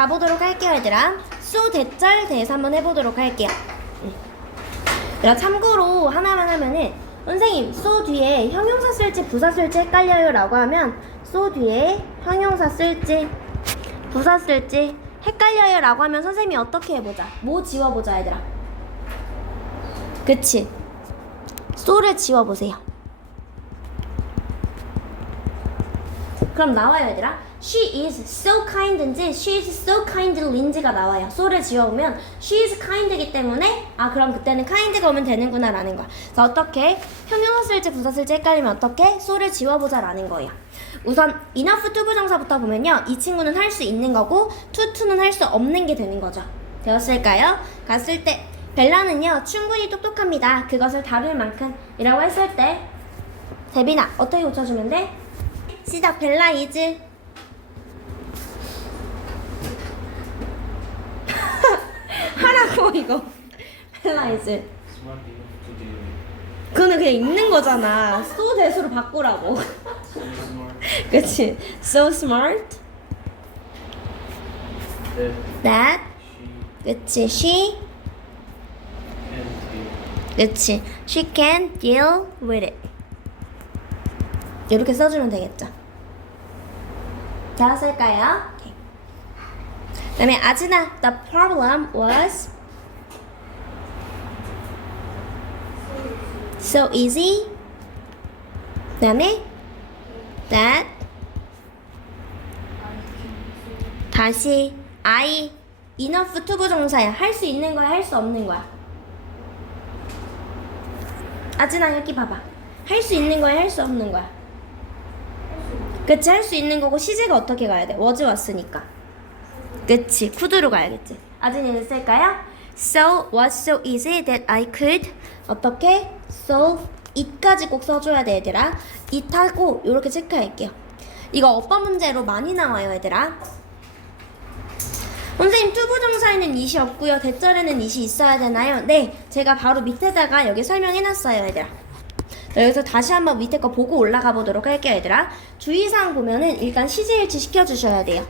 가보도록 할게요, 얘들아. 소 대절 대해서 한번 해보도록 할게요. 음. 얘들아, 참고로 하나만 하면은 선생님, 소 뒤에 형용사 쓸지 부사 쓸지 헷갈려요 라고 하면 소 뒤에 형용사 쓸지 부사 쓸지 헷갈려요 라고 하면 선생님이 어떻게 해보자. 뭐 지워보자, 얘들아. 그치? 소를 지워보세요. 그럼 나와요, 얘들아. She is so kind인지 she is so kind인지가 나와요. 소를 지워오면 she is kind이기 때문에 아 그럼 그때는 kind가 오면 되는구나 라는 거야. 그래서 어떻게 형용사 쓸지 부사 쓸지 헷갈리면 어떻게 소를 지워보자 라는 거예요. 우선 enough to 부정사부터 보면요. 이 친구는 할 수 있는 거고 to to는 할 수 없는 게 되는 거죠. 되었을까요? 갔을 때 벨라는요 충분히 똑똑합니다. 그것을 다룰 만큼 이라고 했을 때 데비나 어떻게 고쳐주면 돼? 시작 벨라 이즈 하라고 이거 벨라 이즈 Smart enough to deal with. 그거는 그냥 읽는 거잖아 소 대수로 바꾸라고 그치 so smart that 그치 she. 그치 she can deal with it 이렇게 써주면 되겠죠 다 쓸까요? 그다음에 아즈나 the problem was so easy. 그다음에 that 다시 I enough to 부정사야. 할 수 있는 거야 할 수 없는 거야? 아즈나 여기 봐봐. 할 수 있는 거야 할 수 없는 거야? 그치 할 수 있는 거고 시제가 어떻게 가야 돼? 워즈 왔으니까 그치 쿠드로 가야겠지. 아즈니는 쓸까요? So was so easy that I could. 어떻게? So it까지 꼭 써줘야 돼 얘들아. it 하고 이렇게 체크할게요. 이거 어법 문제로 많이 나와요 얘들아? 선생님 투부정사에는 it이 없고요. 대절에는 it이 있어야 되나요? 네 제가 바로 밑에다가 여기 설명해놨어요 얘들아. 자, 여기서 다시 한번 밑에 거 보고 올라가 보도록 할게요 얘들아. 주의사항 보면은 일단 시제일치 시켜주셔야 돼요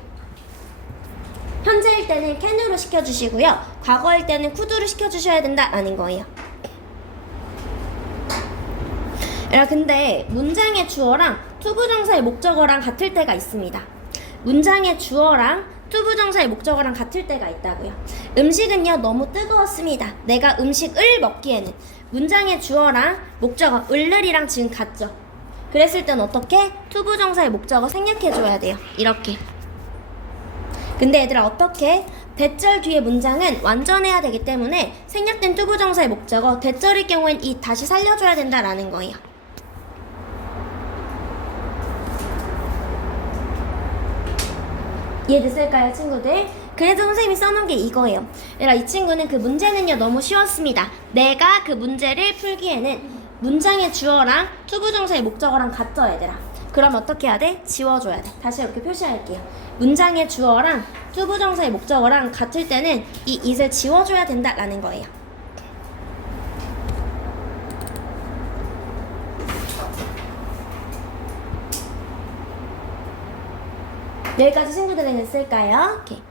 현재일 때는 can으로 시켜주시고요. 과거일 때는 could로 시켜주셔야 된다라는 거예요. 야 근데 문장의 주어랑 투부정사의 목적어랑 같을 때가 있습니다. 문장의 주어랑 투부정사의 목적어랑 같을 때가 있다고요. 음식은요 너무 뜨거웠습니다. 내가 음식을 먹기에는. 문장의 주어랑 목적어 을을이랑 지금 같죠? 그랬을 땐 어떻게? 투부정사의 목적어 생략해줘야 돼요. 이렇게 근데 얘들아 어떻게 대절 뒤에 문장은 완전해야 되기 때문에 생략된 투부 정사의 목적어 대절일 경우엔 이 다시 살려줘야 된다라는 거예요 이해됐을까요, 친구들? 그래도 선생님이 써놓은 게 이거예요. 얘들아, 이 친구는 그 문제는요, 너무 쉬웠습니다. 내가 그 문제를 풀기에는 문장의 주어랑 투부정사의 목적어랑 같죠, 얘들아? 그럼 어떻게 해야 돼? 지워줘야 돼. 다시 이렇게 표시할게요. 문장의 주어랑 투부정사의 목적어랑 같을 때는 이 it을 지워줘야 된다라는 거예요. 여기까지 친구들은 됐을까요? 오케이.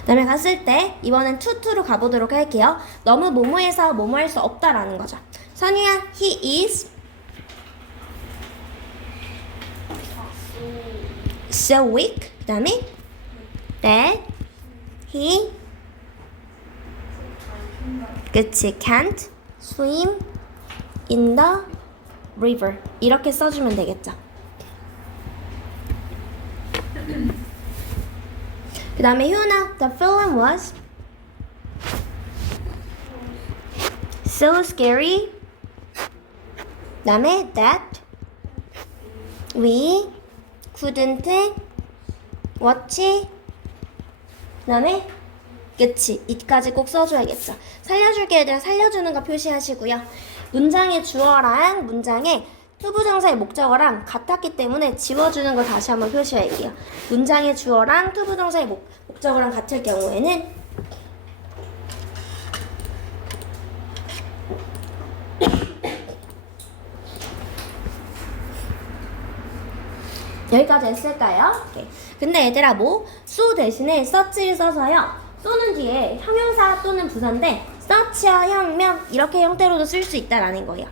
그다음에 갔을 때 이번엔 투투로 가보도록 할게요. 너무 뭐뭐해서 뭐뭐 할수 없다라는 거죠. 선우야, he is so weak. 그다음에 that he 그치 can't swim in the river 이렇게 써주면 되겠죠. 그 다음에 휴나 The film was so scary 그 다음에 that we couldn't watch 그 다음에 그치 it까지 꼭 써줘야겠죠. 살려줄게 얘들아 살려주는 거 표시하시고요. 문장의 주어랑 문장의 투부정사의 목적어랑 같았기 때문에 지워주는 거 다시 한번 표시할게요. 문장의 주어랑 투부정사의 목, 목적어랑 같을 경우에는 여기까지 했을까요? 오케이. 근데 얘들아 뭐 so 대신에 such를 써서요. 쏘는 뒤에 형용사 또는 부사인데 such와 형명 이렇게 형태로도 쓸 수 있다라는 거예요.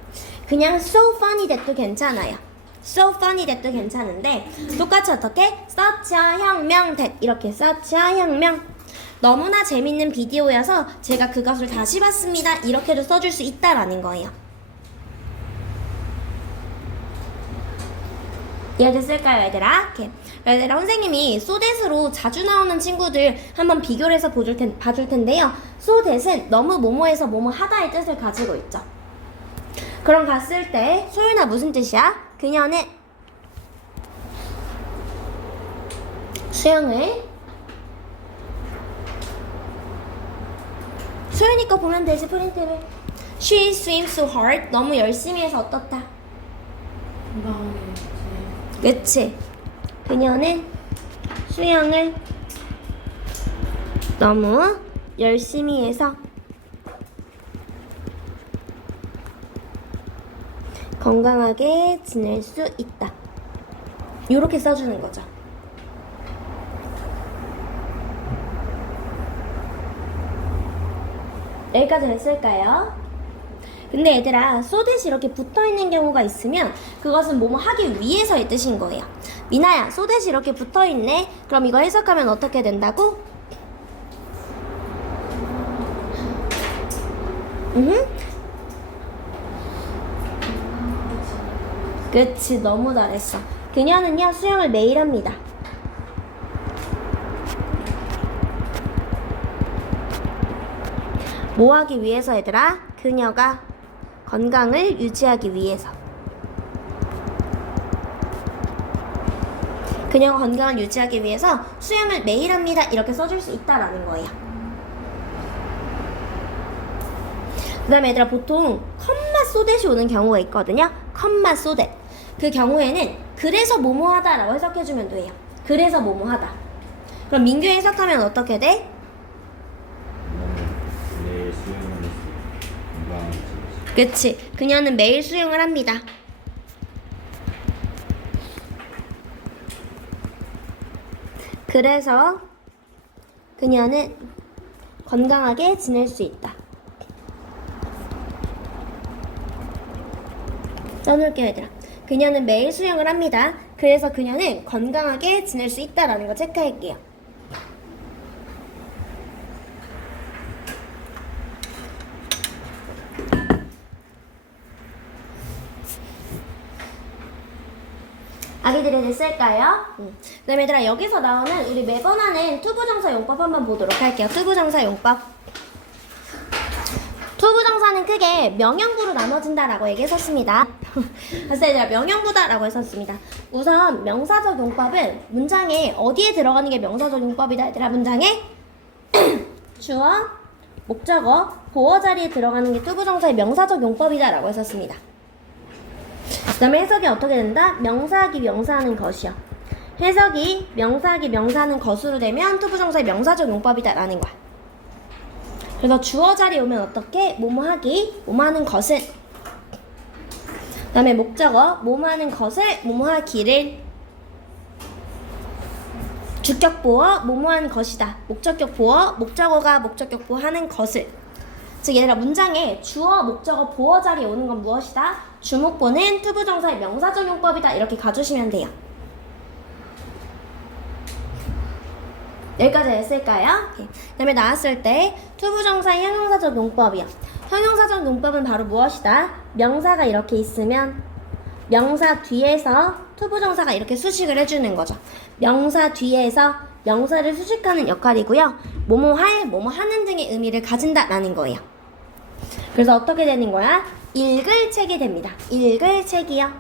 그냥 so funny that도 괜찮아요. so funny that도 괜찮은데 똑같이 어떻게 such와 형명 that 이렇게 such와 형명 너무나 재밌는 비디오여서 제가 그것을 다시 봤습니다. 이렇게도 써줄 수 있다라는 거예요. 이해됐을까요, 얘들아? 이렇게. 얘들아, 선생님이 소댓으로 자주 나오는 친구들 한번 비교를 해서 보줄 텐, 봐줄 텐데요. 소댓은 너무 뭐뭐해서 뭐뭐 하다의 뜻을 가지고 있죠. 그럼 갔을 때, 소윤아 무슨 뜻이야? 그녀는 수영을 소윤이 거 보면 되지, 프린트를. She swims so hard. 너무 열심히 해서 어떻다? 건강하 게 그치? 그녀는 수영을 너무 열심히 해서 건강하게 지낼 수 있다. 이렇게 써주는 거죠. 여기까지 됐을까요? 근데 얘들아 소댓이 이렇게 붙어있는 경우가 있으면 그것은 뭐뭐 하기 위해서의 뜻인 거예요. 미나야 소댓이 이렇게 붙어있네. 그럼 이거 해석하면 어떻게 된다고? 음 그치 너무 잘했어. 그녀는요 수영을 매일 합니다. 뭐 하기 위해서 얘들아? 그녀가 건강을 유지하기 위해서. 그녀가 건강을 유지하기 위해서 수영을 매일 합니다. 이렇게 써줄 수 있다라는 거예요. 그 다음에 얘들아 보통 컴마 소댓이 오는 경우가 있거든요. 컴마 소댓. 그 경우에는 그래서 뭐뭐 하다라고 해석해주면 돼요. 그래서 뭐뭐 하다. 그럼 민규 해석하면 어떻게 돼? 그치. 그녀는 매일 수영을 합니다. 그래서 그녀는 건강하게 지낼 수 있다. 써놓을게요, 얘들아. 그녀는 매일 수영을 합니다. 그래서 그녀는 건강하게 지낼 수 있다라는 거 체크할게요. 아기들이 됐을까요? 응. 그다음에 얘들아 여기서 나오는 우리 매번 하는 투부정사 용법 한번 보도록 할게요. 투부정사 용법. 투부정사는 크게 명령구로 나눠진다라고 얘기했었습니다. 그래서 얘들아 명령구다라고 했었습니다. 우선 명사적 용법은 문장에 어디에 들어가는 게 명사적 용법이다 얘들아 문장에 주어, 목적어, 보어 자리에 들어가는 게 투부정사의 명사적 용법이다라고 했었습니다. 그 다음에 해석이 어떻게 된다? 명사하기 명사하는 것이요. 해석이 명사하기 명사하는 것으로 되면 투부정사의 명사적 용법이다라는 거야. 그래서 주어 자리에 오면 어떻게? 뭐뭐 하기, 뭐뭐 하는 것은. 그 다음에 목적어, 뭐뭐 하는 것을, 뭐뭐 하기를. 주격 보어, 뭐뭐 하는 것이다. 목적격 보어, 목적어가 목적격 보어 하는 것을. 즉 얘들아 문장에 주어, 목적어, 보어 자리에 오는 건 무엇이다? 주목보는 투부정사의 명사적 용법이다 이렇게 가주시면 돼요. 여기까지 됐을까요? 그 다음에 나왔을 때 투부정사의 형용사적 용법이요. 형용사적 용법은 바로 무엇이다? 명사가 이렇게 있으면 명사 뒤에서 투부정사가 이렇게 수식을 해주는 거죠. 명사 뒤에서 명사를 수식하는 역할이고요. 뭐뭐 할, 뭐뭐 하는 등의 의미를 가진다라는 거예요. 그래서 어떻게 되는 거야? 읽을 책이 됩니다. 읽을 책이요.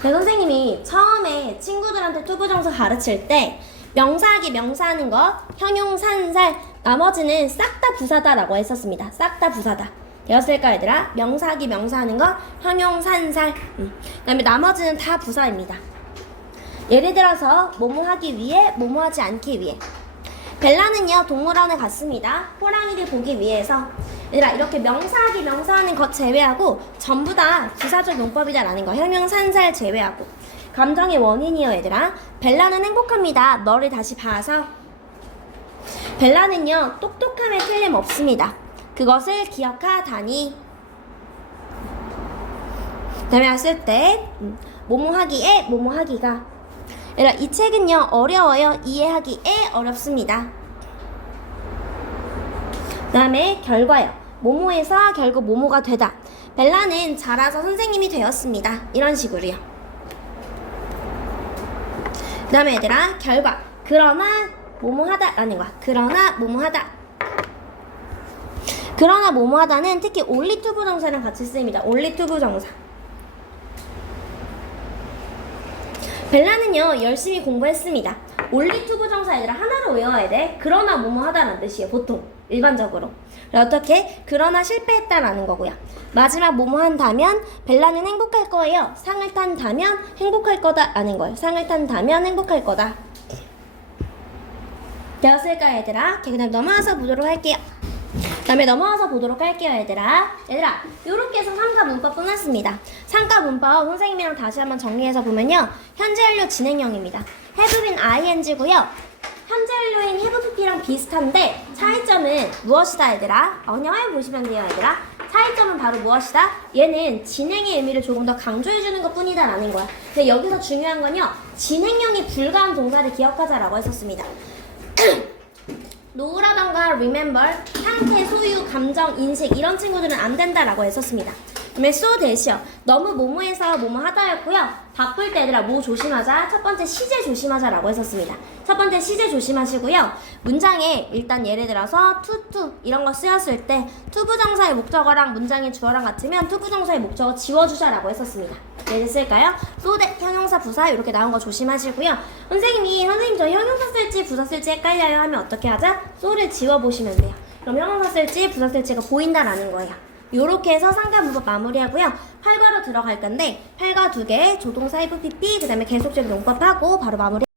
그 선생님이 처음에 친구들한테 투부정사 가르칠 때 명사하기 명사하는 거 형용 산살 나머지는 싹 다 부사다라고 했었습니다. 싹 다 부사다. 되었을까 얘들아? 명사하기 명사하는 거 형용 산살 음. 그 다음에 나머지는 다 부사입니다. 예를 들어서 뭐뭐 하기 위해 뭐뭐 하지 않기 위해 벨라는요 동물원에 갔습니다. 호랑이를 보기 위해서. 얘들아 이렇게 명사하기 명사하는 것 제외하고 전부 다 부사적 용법이다라는 거 형용산살 제외하고. 감정의 원인이요 얘들아. 벨라는 행복합니다. 너를 다시 봐서. 벨라는요 똑똑함에 틀림없습니다. 그것을 기억하다니. 다음에 왔을 때 음, 뭐뭐 하기에 뭐뭐 하기가 이 책은요 어려워요 이해하기에 어렵습니다 그 다음에 결과요. 모모에서 결국 모모가 되다. 벨라는 자라서 선생님이 되었습니다. 이런 식으로요. 그 다음에 얘들아 결과. 그러나 모모하다라는 거야. 그러나 모모하다. 그러나 모모하다는 특히 올리투 부정사랑 같이 쓰입니다. 올리투 부정사. 벨라는요 열심히 공부했습니다. 올리투브 정사 얘들아 하나로 외워야 돼. 그러나 뭐뭐 하다라는 뜻이에요. 보통 일반적으로. 어떻게? 그러나 실패했다라는 거고요. 마지막 뭐뭐 한다면 벨라는 행복할 거예요. 상을 탄다면 행복할 거다라는 거예요. 상을 탄다면 행복할 거다. 되었을까 얘들아? 그다음 넘어와서 보도록 할게요. 다음에 넘어와서 보도록 할게요, 얘들아. 얘들아, 이렇게 해서 상가 문법 끝났습니다. 상가 문법 선생님이랑 다시 한번 정리해서 보면요. 현재 완료 진행형입니다. have been ing고요. 현재 완료인 have pp랑 비슷한데 차이점은 무엇이다, 얘들아? 언어에 보시면 돼요, 얘들아. 차이점은 바로 무엇이다? 얘는 진행의 의미를 조금 더 강조해주는 것 뿐이다라는 거야. 근데 여기서 중요한 건요. 진행형이 불가한 동사를 기억하자라고 했었습니다. 노라던가 remember, 상태, 소유, 감정, 인식 이런 친구들은 안 된다라고 했었습니다. So 대시요. 너무 뭐뭐해서 뭐뭐 하다였고요. 바쁠 때 얘들아 뭐 조심하자. 첫 번째 시제 조심하자라고 했었습니다. 첫 번째 시제 조심하시고요. 문장에 일단 예를 들어서 to 이런 거 쓰였을 때 투부정사의 목적어랑 문장의 주어랑 같으면 투부정사의 목적어 지워주자라고 했었습니다. 예를 쓸까요? 소대 형용사 부사 이렇게 나온 거 조심하시고요. 선생님이 선생님 저 형용사 쓸지 부사 쓸지 헷갈려요 하면 어떻게 하자? 소를 지워 보시면 돼요. 그럼 형용사 쓸지 부사 쓸지가 보인다라는 거예요. 요렇게 해서 상가 문법 마무리하고요. 8과로 들어갈 건데 8과 2개 조동사 FPP 그 다음에 계속적 용법하고 바로 마무리